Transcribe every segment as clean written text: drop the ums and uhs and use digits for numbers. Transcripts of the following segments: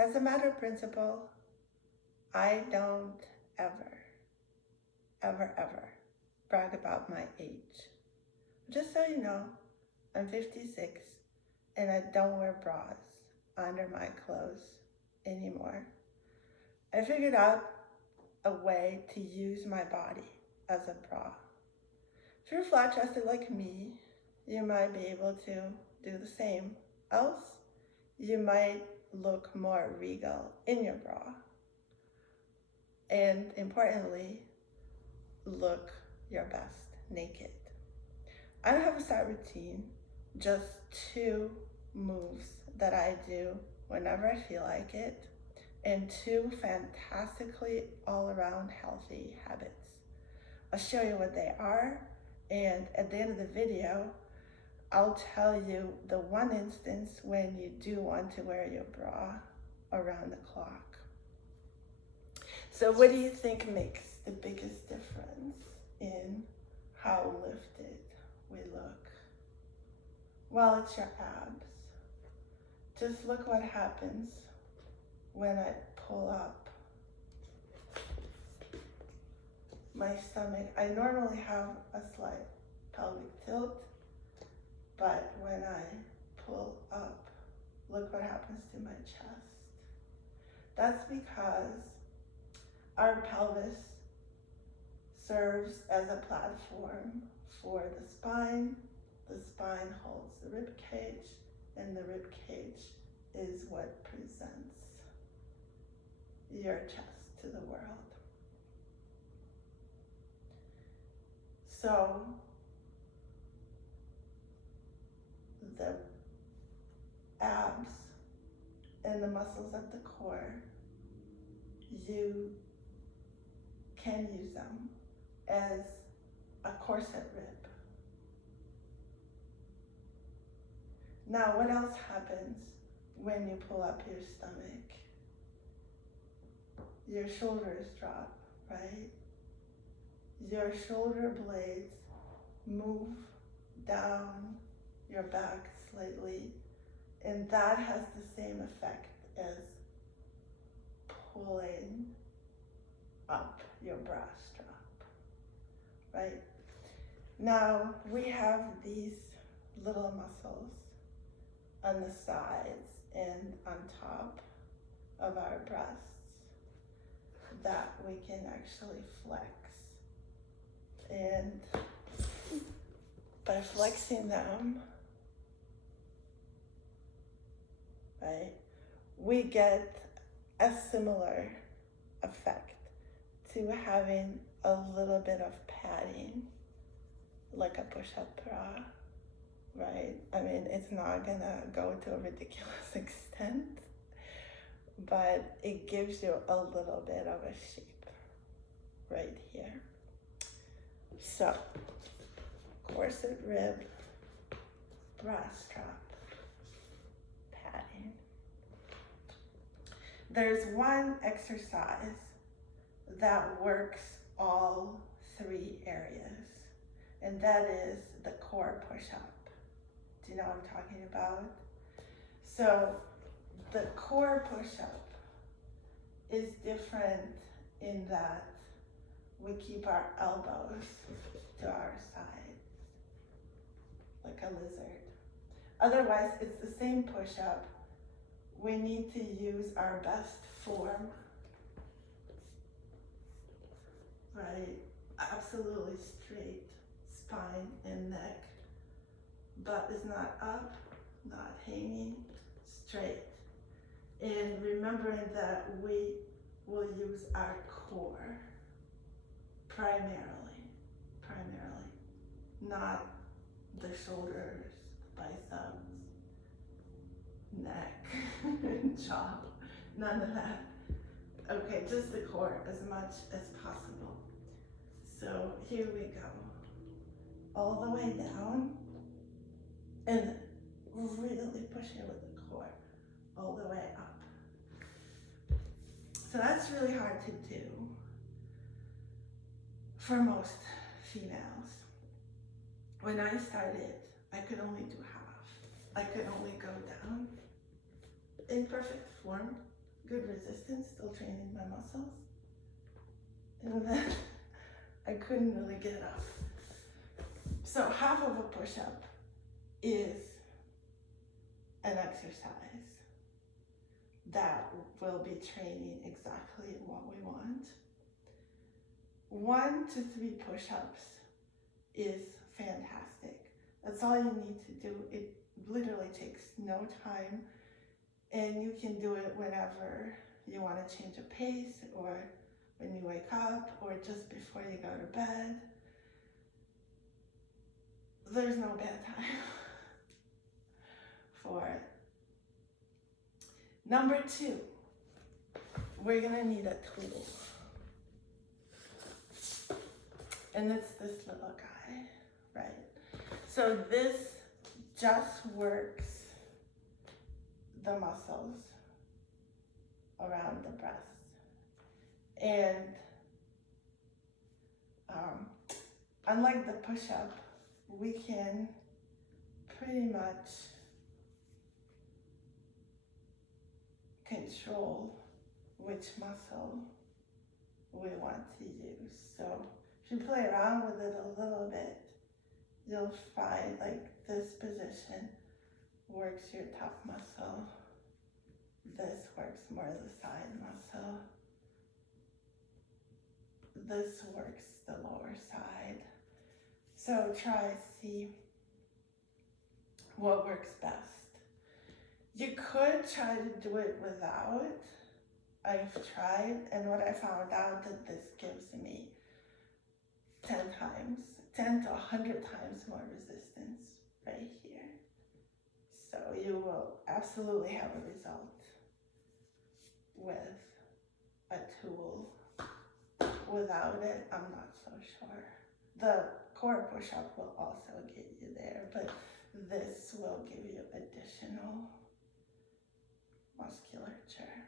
As a matter of principle, I don't ever, ever brag about my age. Just so you know, I'm 56 and I don't wear bras under my clothes anymore. I figured out a way to use my body as a bra. If you're flat-chested like me, you might be able to do the same. Else, you might look more regal in your bra. And importantly, look your best naked. I don't have a set routine, just 2 moves that I do whenever I feel like it, and 2 fantastically all-around healthy habits. I'll show you what they are, and at the end of the video, I'll tell you the one instance when you do want to wear your bra around the clock. So what do you think makes the biggest difference in how lifted we look? Well, it's your abs. Just look what happens when I pull up my stomach. I normally have a slight pelvic tilt, but when I pull up, look what happens to my chest. That's because our pelvis serves as a platform for the spine. The spine holds the rib cage, and the rib cage is what presents your chest to the world. So the abs and the muscles at the core, you can use them as a corset rib. Now, what else happens when you pull up your stomach? Your shoulders drop, right? Your shoulder blades move down your back slightly, and that has the same effect as pulling up your bra strap, right? Now, we have these little muscles on the sides and on top of our breasts that we can actually flex. And by flexing them, right, we get a similar effect to having a little bit of padding, like a push-up bra, right? I mean, it's not gonna go to a ridiculous extent, but it gives you a little bit of a shape right here. So, corset rib, bra strap, padding. There's one exercise that works all 3 areas, and that is the core push-up. Do you know what I'm talking about? So the core push-up is different in that we keep our elbows to our sides, like a lizard. Otherwise, it's the same push-up. We need to use our best form, right? Absolutely straight spine and neck. Butt is not up, not hanging, straight. And remembering that we will use our core primarily, not the shoulders, biceps, neck, jaw, none of that. Okay, just the core as much as possible. So here we go. All the way down and really pushing with the core all the way up. So that's really hard to do for most females. When I started, I could only do half. I could only go down in perfect form good resistance, still training my muscles. And then I couldn't really get it off. So half of a push-up is an exercise that will be training exactly what we want. 1 to 3 push-ups is fantastic. That's all you need to do. It literally takes no time, and you can do it whenever you want to change a pace, or when you wake up, or just before you go to bed. There's no bad time for it. Number 2, we're gonna need a tool. And it's this little guy, right? So this just works the muscles around the breast. And unlike the push-up, we can pretty much control which muscle we want to use. So if you play around with it a little bit, you'll find like this position works your top muscle. This works more the side muscle. This works the lower side. So try see what works best. You could try to do it without. I've tried, and what I found out that this gives me 10 to 100 times more resistance right here. So you will absolutely have a result with a tool. Without it, I'm not so sure. The core push-up will also get you there, but this will give you additional musculature.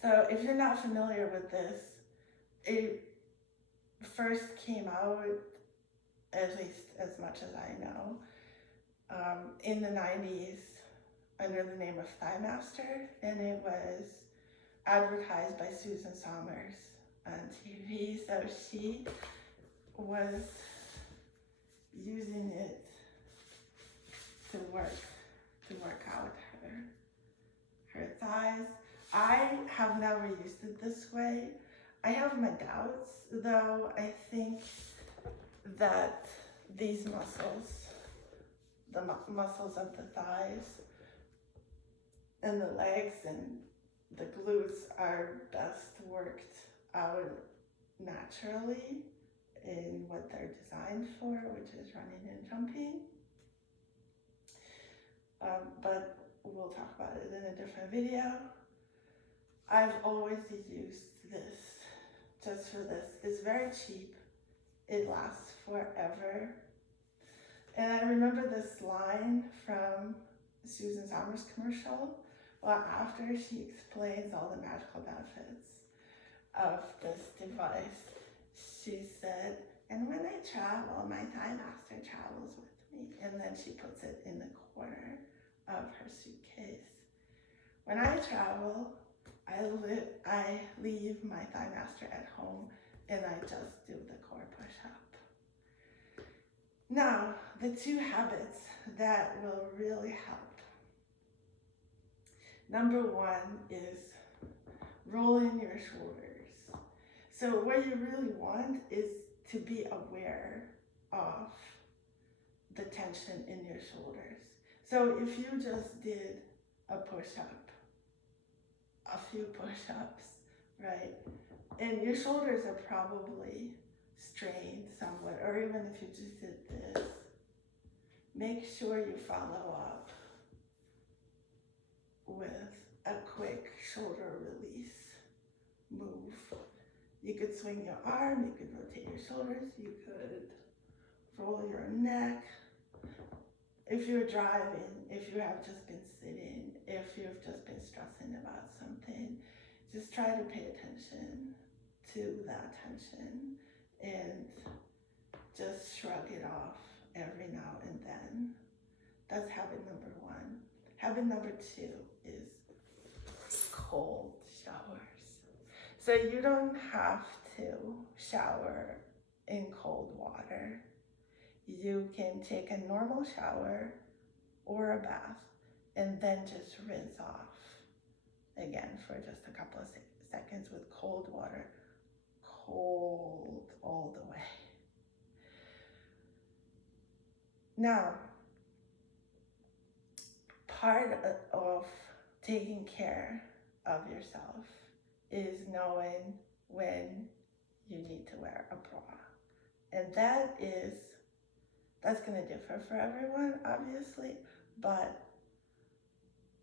So if you're not familiar with this, it first came out, at least as much as I know, in the 90s under the name of Thighmaster, and it was advertised by Susan Somers on TV. So she was using it to work out her thighs. I have never used it this way. I have my doubts, though. I think that these muscles, the muscles of the thighs and the legs and the glutes, are best worked out naturally in what they're designed for, which is running and jumping. But we'll talk about it in a different video. I've always used this just for this. It's very cheap. It lasts forever. And I remember this line from Susan Somers' commercial. Well, after she explains all the magical benefits of this device, she said, "And when I travel, my Thighmaster travels with me." And then she puts it in the corner of her suitcase. When I travel, I leave my Thighmaster at home, and I just do the core push-up. Now, the 2 habits that will really help. Number 1 is rolling your shoulders. So what you really want is to be aware of the tension in your shoulders. So if you just did a push-up, a few push-ups, right? And your shoulders are probably strained somewhat, or even if you just did this, make sure you follow up with a quick shoulder release move. You could swing your arm, you could rotate your shoulders, you could roll your neck. If you're driving, if you have just been sitting, if you've just been stressing about something, just try to pay attention to that tension and just shrug it off every now and then. That's habit number 1. Habit number 2 is cold showers. So you don't have to shower in cold water. You can take a normal shower or a bath and then just rinse off again for just a couple of seconds with cold water. Cold all the way. Now, part of taking care of yourself is knowing when you need to wear a bra. And that's going to differ for everyone, obviously, but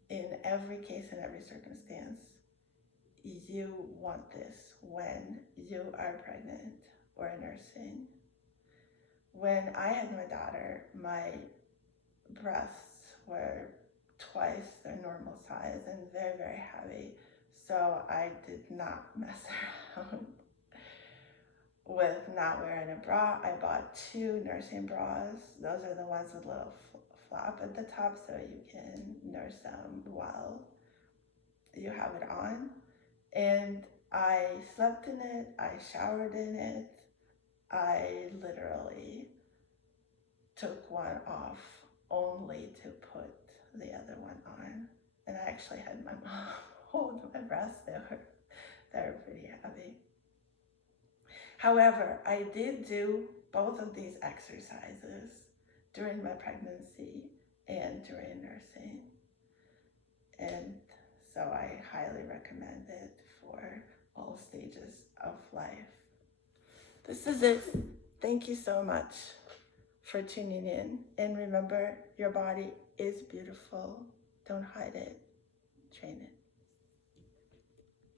in every case and every circumstance, you want this when you are pregnant or nursing. When I had my daughter, my breasts were twice their normal size and very, very heavy. So I did not mess around with not wearing a bra. I bought 2 nursing bras. Those are the ones with a little flap at the top so you can nurse them while you have it on. And I slept in it, I showered in it. I literally took one off only to put the other one on. And I actually had my mom hold my breasts. They were pretty heavy. However, I did do both of these exercises during my pregnancy and during nursing. And so I highly recommend it for all stages of life. This is it. Thank you so much for tuning in. And remember, your body is beautiful. Don't hide it.